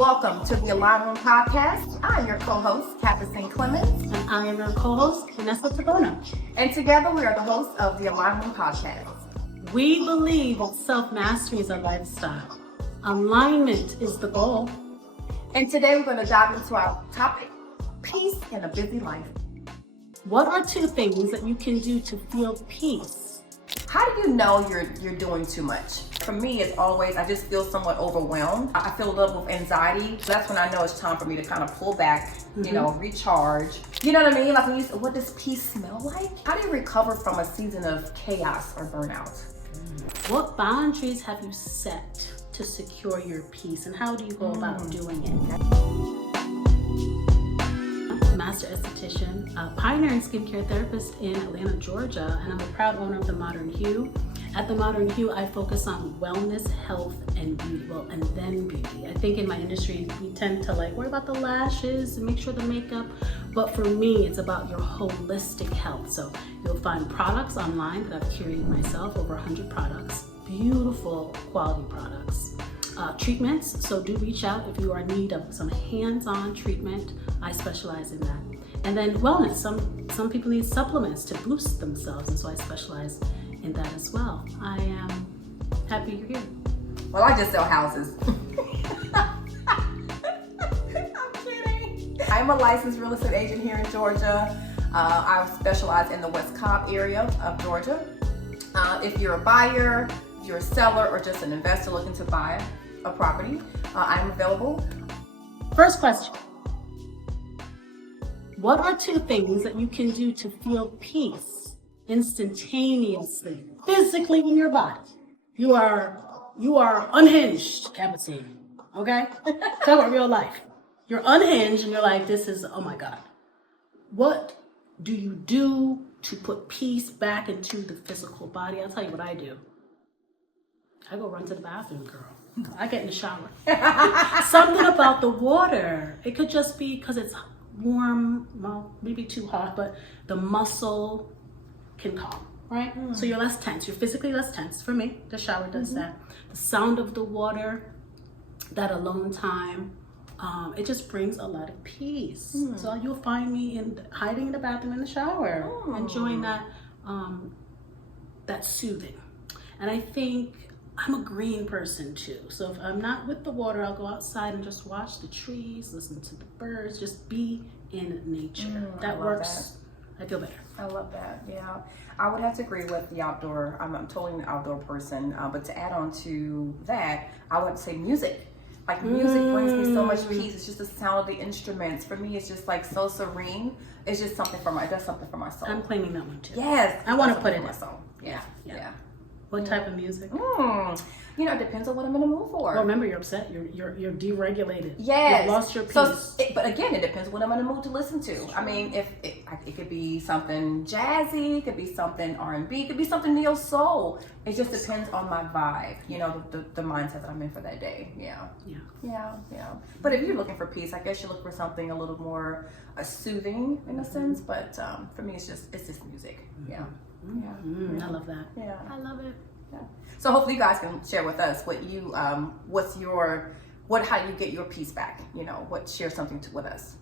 Welcome to the Align Room Podcast. I'm your co-host, Capusine Clemons. And I am your co-host, Vanessa Ntabona. And together we are the hosts of the Align Room Podcast. We believe that self-mastery is a lifestyle. Alignment is the goal. And today we're going to dive into our topic, peace in a busy life. What are two things that you can do to feel peace? How do you know you're doing too much? For me, it's always, I just feel somewhat overwhelmed. I filled up with anxiety. So that's when I know it's time for me to kind of pull back, recharge. You know what I mean? Like, what does peace smell like? How do you recover from a season of chaos or burnout? What boundaries have you set to secure your peace, and how do you go about doing it? Master esthetician, a pioneering skincare therapist in Atlanta, Georgia, and I'm a proud owner of The Modern Hue. At The Modern Hue, I focus on wellness, health, and beauty. Well, and then beauty. I think in my industry, we tend to worry about the lashes and make sure the makeup. But for me, it's about your holistic health. So you'll find products online that I've curated myself, over 100 products, beautiful quality products. Treatments, so do reach out if you are in need of some hands-on treatment. I specialize in that. And then wellness, some people need supplements to boost themselves, and so I specialize in that as well. I am happy you're here. Well, I just sell houses. I'm kidding. I'm a licensed real estate agent here in Georgia. I specialize in the West Cobb area of Georgia. If you're a buyer, if you're a seller, or just an investor looking to buy a property, I'm available. First question. What are two things that you can do to feel peace instantaneously, physically in your body? You are unhinged, Capusine. Okay? Talk about real life. You're unhinged and you're like, this is, oh my God. What do you do to put peace back into the physical body? I'll tell you what I do. I go run to the bathroom, girl. I get in the shower. Something about the water. It could just be because it's warm, well, maybe too hot, but the muscle can calm, right? So you're less tense. You're physically less tense. For me, the shower does that. The sound of the water, that alone time, it just brings a lot of peace. So you'll find me hiding in the bathroom in the shower, enjoying that soothing. And I think I'm a green person too. So if I'm not with the water, I'll go outside and just watch the trees, listen to the birds, just be in nature. That works. That. I feel better. I love that. Yeah. I would have to agree with the outdoor. I'm totally an outdoor person. But to add on to that, I would have to say music. Like music brings me so much peace. It's just the sound of the instruments. For me, it's just like so serene. It's just something for that's something for my soul. I'm claiming that one too. Yes. I want to put it in my soul. Yeah. What type of music? It depends on what I'm in the mood for. Well, remember, you're upset. You're deregulated. Yes. You've lost your peace. But again, it depends what I'm in the mood to listen to. I mean, if it could be something jazzy, it could be something R&B, it could be something neo soul. It just depends on my vibe. The mindset that I'm in for that day. Yeah. But if you're looking for peace, I guess you look for something a little more soothing in a sense. But for me, it's just music. Yeah. I love that. Yeah. I love it. Yeah. So hopefully you guys can share with us how you get your peace back. Share something with us.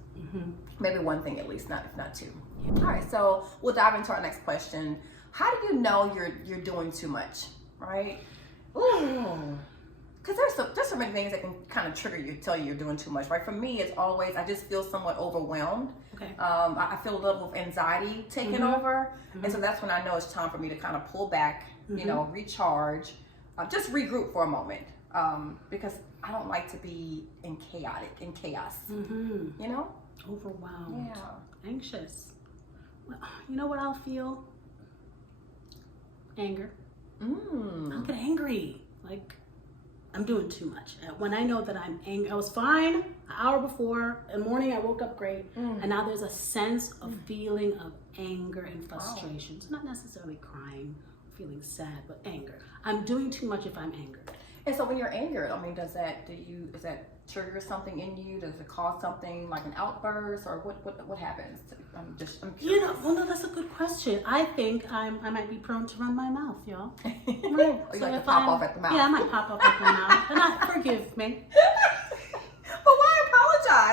Maybe one thing at least, if not two. Yeah. All right. So we'll dive into our next question. How do you know you're doing too much? Right? Because there's so many things that can kind of trigger you, tell you you're doing too much. Right? For me, it's always I just feel somewhat overwhelmed. Okay. I feel a little with anxiety taking over, and so that's when I know it's time for me to kind of pull back. Recharge, just regroup for a moment, because I don't like to be in chaos. Overwhelmed, anxious. Well, you know what I'll feel? Anger. I'll get angry, like I'm doing too much. When I know that I'm angry, I was fine an hour before. In the morning, I woke up great, and now there's a sense of feeling of anger and frustration. It's not necessarily crying, feeling sad, but anger. I'm doing too much if I'm angered. And so when you're angered, I mean, does that trigger something in you? Does it cause something like an outburst, or what happens? I'm curious. No, that's a good question. I think I might be prone to run my mouth, y'all. Right. Or you like to pop off at the mouth. Yeah, I might pop off at the mouth. And forgive me. But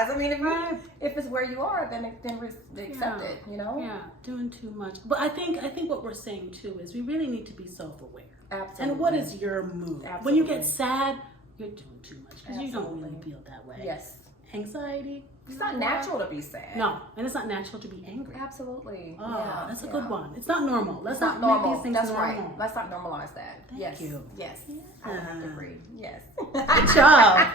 compromise. I mean, if it's where you are, then accept it. You know. Yeah, doing too much. But I think what we're saying too is we really need to be self-aware. Absolutely. And what is your mood? Absolutely. When you get sad, you're doing too much because you don't really feel that way. Yes. Anxiety. It's not natural to be sad. No, and it's not natural to be angry. Absolutely. Oh, yeah, that's a good one. It's not normal. Let's not normal. make these things That's normal. right. Let's not normalize that. Thank you. Yes. I would have to agree. Yes. Good job.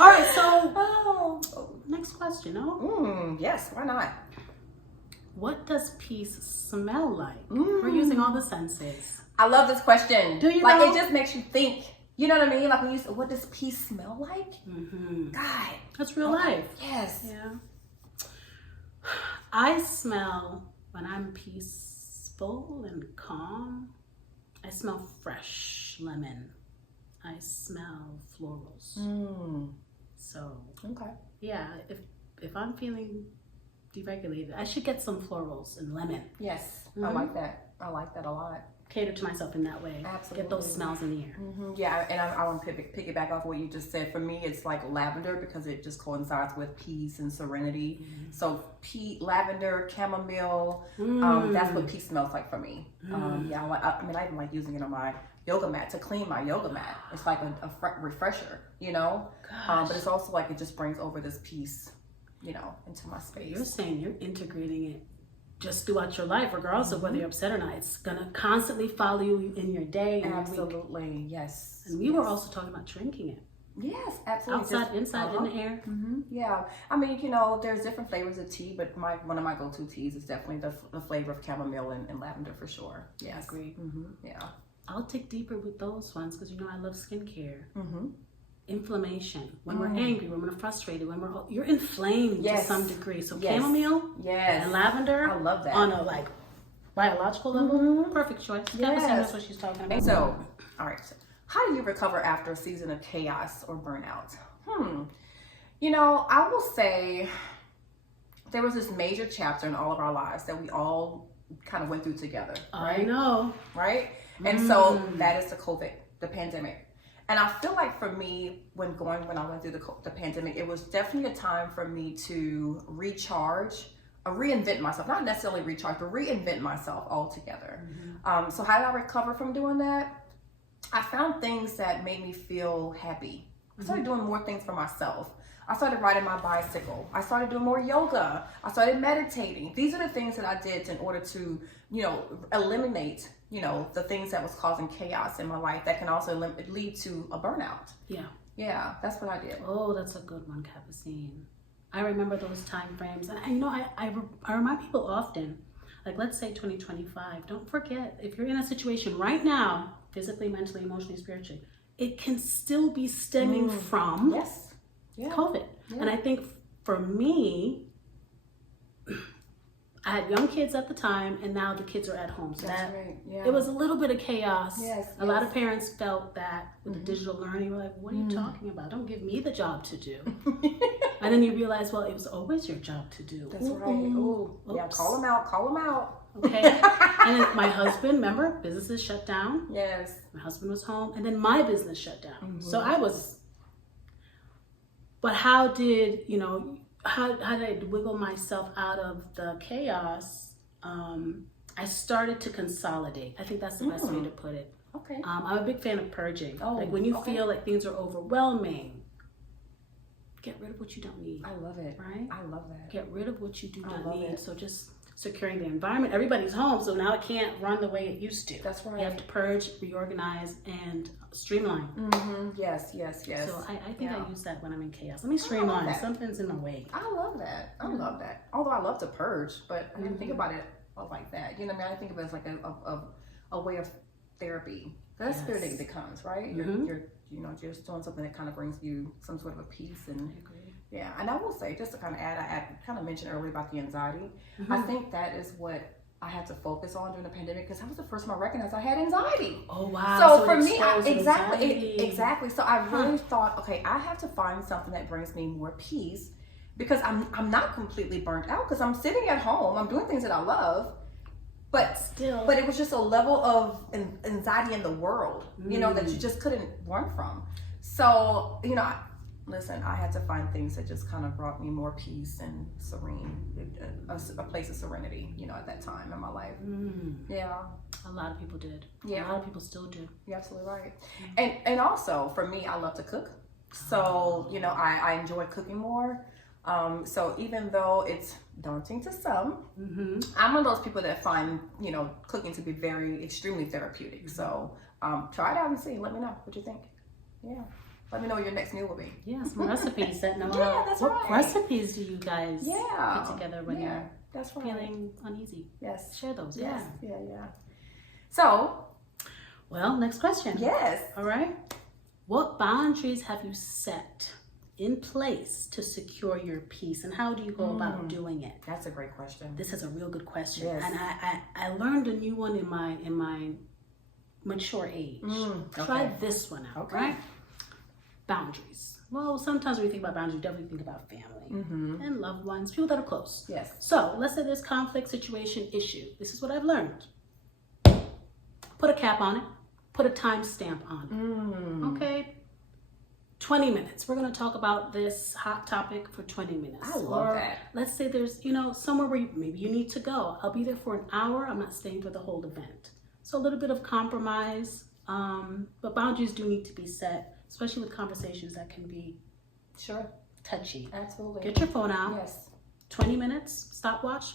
All right, so Oh. next question. Oh, Yes. Why not? what does peace smell like? We're using all the senses. I love this question. Do you like know? it just makes you think. You know what I mean? Like when you say, "What does peace smell like?" God, That's real life. yes. Yeah. I smell when I'm peaceful and calm. I smell fresh lemon. I smell florals. So Okay. yeah, if I'm feeling deregulated, I should get some florals and lemon. Yes, I like that. I like that a lot. Cater to myself in that way. Absolutely. Get those smells in the air. Yeah, and I want to piggyback off what you just said. For me, it's like lavender because it just coincides with peace and serenity. So lavender, chamomile, that's what peace smells like for me. Yeah, I mean, I even like using it on my yoga mat to clean my yoga mat. It's like a refresher, you know? But it's also like it just brings over this peace, you know, into my space. You're saying you're integrating it just throughout your life, regardless of whether you're upset or not. It's gonna constantly follow you in your day and your week. Absolutely, yes. And we were also talking about drinking it. Yes, absolutely. Outside, inside, in the air. Yeah, I mean, you know, there's different flavors of tea, but one of my go-to teas is definitely the flavor of chamomile and lavender for sure. Yes, I agree. Yeah. I'll take deeper with those ones because you know I love skincare. Inflammation. When we're angry, when we're frustrated, when you're inflamed to some degree. So chamomile and lavender. I love that. On a like biological level, perfect choice. Yes. That's what she's talking about. So, all right. So how do you recover after a season of chaos or burnout? You know, I will say there was this major chapter in all of our lives that we all kind of went through together. Right? I know. Right? And so that is the pandemic. And I feel like for me, when I went through the pandemic, it was definitely a time for me to recharge, reinvent myself. Not necessarily recharge, but reinvent myself altogether. So how did I recover from doing that? I found things that made me feel happy. I started doing more things for myself. I started riding my bicycle. I started doing more yoga. I started meditating. These are the things that I did in order to, you know, eliminate, you know, the things that was causing chaos in my life that can also lead to a burnout. Yeah, that's what I did. Oh, that's a good one, Capusine. I remember those time frames. And you know, I remind people often, like let's say 2025, don't forget, if you're in a situation right now, physically, mentally, emotionally, spiritually, it can still be stemming from COVID. And I think for me, I had young kids at the time, and now the kids are at home. So it was a little bit of chaos. A lot of parents felt that with the digital learning. We're like, what are you talking about? Don't give me the job to do. And then you realize, well, it was always your job to do. That's right. Ooh, yeah, call them out. Okay. And then my husband, remember, businesses shut down. Yes. My husband was home, and then my business shut down. So I was. But how did how did I wiggle myself out of the chaos? I started to consolidate. I think that's the best way to put it. Okay. I'm a big fan of purging. Like when you feel like things are overwhelming, get rid of what you don't need. I love it. Right? I love that. Get rid of what you do not need. So just securing the environment. Everybody's home, so now it can't run the way it used to. That's right. You have to purge, reorganize, and streamline. Yes. So I think I use that when I'm in chaos. Let me streamline. Something's in my way. I love that. I love that. Although I love to purge, but I didn't think about it like that. You know what I mean? I think of it as like a way of therapy. That's the thing that comes, right? You're just doing something that kind of brings you some sort of a peace. And I agree. Yeah, and I will say, just to kind of add, I kind of mentioned earlier about the anxiety. I think that is what I had to focus on during the pandemic because that was the first time I recognized I had anxiety. Oh wow! So for me, exactly. So I really thought, okay, I have to find something that brings me more peace because I'm not completely burnt out because I'm sitting at home, I'm doing things that I love, but it was just a level of anxiety in the world, that you just couldn't run from. So listen, I had to find things that just kind of brought me more peace and a place of serenity, at that time in my life. Yeah. A lot of people did. Yeah. A lot of people still do. You're absolutely right. And also, for me, I love to cook. So, I enjoy cooking more. So even though it's daunting to some, I'm one of those people that find, cooking to be extremely therapeutic. So try it out and see. Let me know what you think. Yeah. Let me know what your next meal will be. Yeah, some recipes that know that's what right. recipes do you guys put together when you're that's right. feeling uneasy? Yes. Share those. Yes. Yeah. So, well, next question. Yes. All right. What boundaries have you set in place to secure your peace, and how do you go about doing it? That's a great question. This is a real good question. Yes. And I learned a new one in my mature age. Okay. Try this one out, right? Boundaries. Well, sometimes when we think about boundaries, we definitely think about family and loved ones, people that are close. Yes. So let's say there's conflict, situation, issue. This is what I've learned. Put a cap on it. Put a time stamp on it. Okay? 20 minutes. We're going to talk about this hot topic for 20 minutes. I love that. Let's say there's, somewhere where maybe you need to go. I'll be there for an hour. I'm not staying for the whole event. So a little bit of compromise. But boundaries do need to be set, especially with conversations that can be touchy. Absolutely. Get your phone out. Yes. 20 minutes, stopwatch.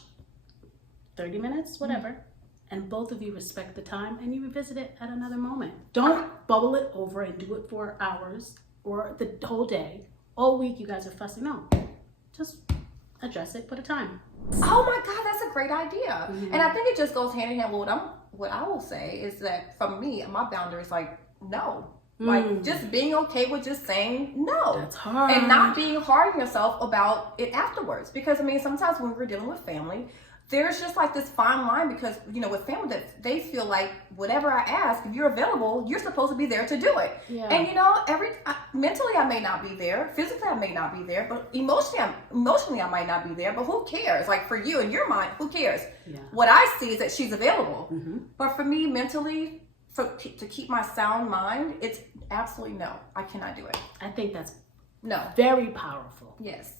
30 minutes, whatever. And both of you respect the time and you revisit it at another moment. Don't bubble it over and do it for hours or the whole day. All week you guys are fussing. No, just address it, put a time. Oh my God, that's a great idea. And I think it just goes hand in hand with what I will say is that for me, my boundary is like, no. Like just being okay with just saying no. That's hard. And not being hard on yourself about it afterwards. Because sometimes when we're dealing with family, there's just like this fine line because, with family that they feel like whatever I ask, if you're available, you're supposed to be there to do it. Yeah. And mentally I may not be there, physically I may not be there, but emotionally I might not be there, but who cares? Like for you in your mind, who cares? Yeah. What I see is that she's available. But for me mentally, to keep my sound mind, it's absolutely no. I cannot do it. I think that's No. very powerful. Yes.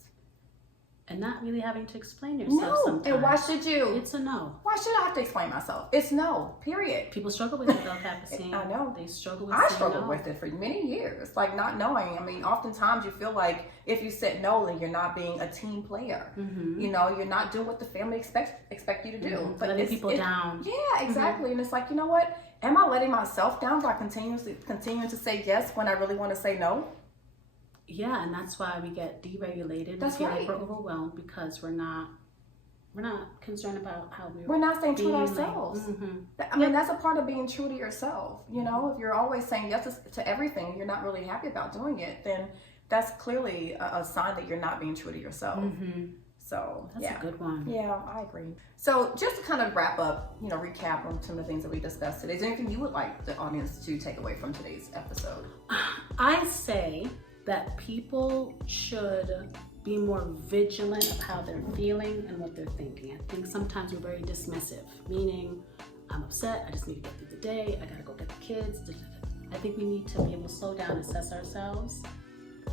And not really having to explain yourself No. sometimes. And why should you? It's a no. Why should I have to explain myself? It's no. Period. People struggle with it though, Capusine. I know. They struggle with I saying struggled no. with it for many years, like not knowing. Oftentimes you feel like if you said no, then you're not being a team player. You're not doing what the family expect you to do. But letting people down. Yeah, exactly. And it's like, you know what? Am I letting myself down by continuing to say yes when I really want to say no? Yeah, and that's why we get deregulated. That's we feel right. like we're overwhelmed because we're not concerned about how we're not staying true to feeling. ourselves. That's a part of being true to yourself. If you're always saying yes to everything, you're not really happy about doing it, then that's clearly a sign that you're not being true to yourself. So that's a good one. Yeah, I agree. So just to kind of wrap up, recap on some of the things that we discussed today, is there anything you would like the audience to take away from today's episode? I say that people should be more vigilant of how they're feeling and what they're thinking. I think sometimes we're very dismissive, meaning I'm upset, I just need to get through the day, I gotta go get the kids. I think we need to be able to slow down and assess ourselves.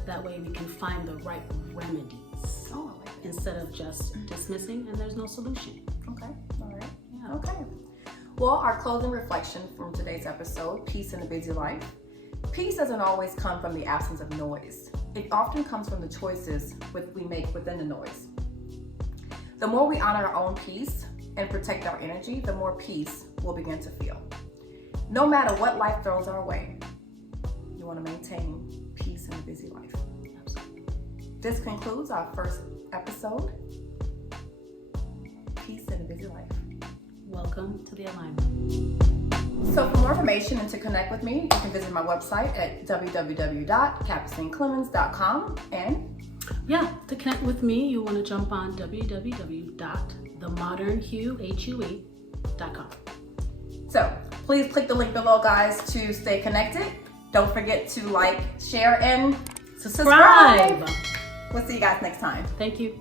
That way we can find the right remedies instead of just dismissing and there's no solution. Okay, all right. Yeah. Okay. Well, our closing reflection from today's episode, Peace in a Busy Life. Peace doesn't always come from the absence of noise. It often comes from the choices we make within the noise. The more we honor our own peace and protect our energy, the more peace we'll begin to feel. No matter what life throws our way, you want to maintain peace in a busy life. Absolutely. This concludes our first episode, Peace in a Busy Life. Welcome to the alignment. So for more information and to connect with me, you can visit my website at www.capusineclemons.com and to connect with me, you want to jump on www.themodernhue.com. So please click the link below, guys, to stay connected. Don't forget to like, share, and subscribe. We'll see you guys next time. Thank you.